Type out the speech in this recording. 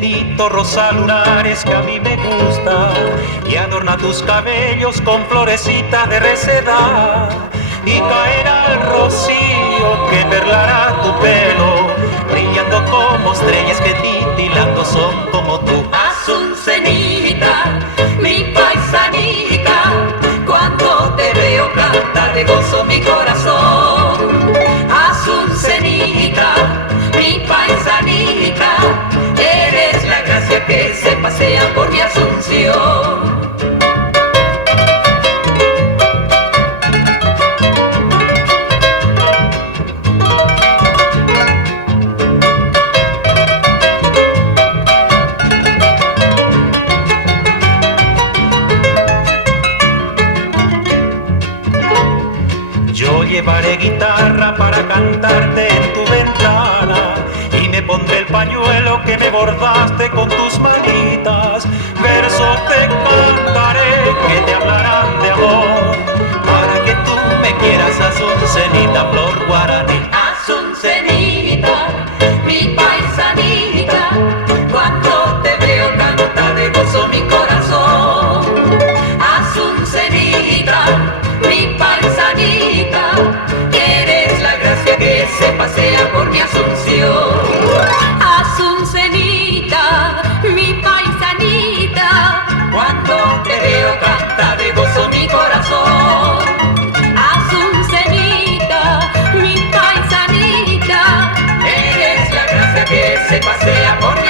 tirito rosa lunares que a mí me gusta y adorna tus cabellos con florecitas de reseda y caerá el rocío que perlará tu pelo brillando como estrellas que titilando son como tú. Azucenita, mi paisanita, cuando te veo cantar de gozo mi corazón. Azucenita, mi paisanita, eres la gracia que se pasea por mi Asunción. Yo llevaré guitarra para cantarte en tu ventana y me pondré el pañuelo que me bordaste con tus manitas. Versos te cantaré que te hablarán de amor para que tú me quieras, Azucenita, flor guaraní. Azucenita, mi paisanita, cuando te veo cantar de gozo mi corazón. Azucenita, mi paisanita, eres la gracia que se pasea por mi Asunción. Azucenita, mi paisanita, cuando te veo cantar de gozo mi corazón. Azucenita, mi paisanita, eres la gracia que se pasea por mi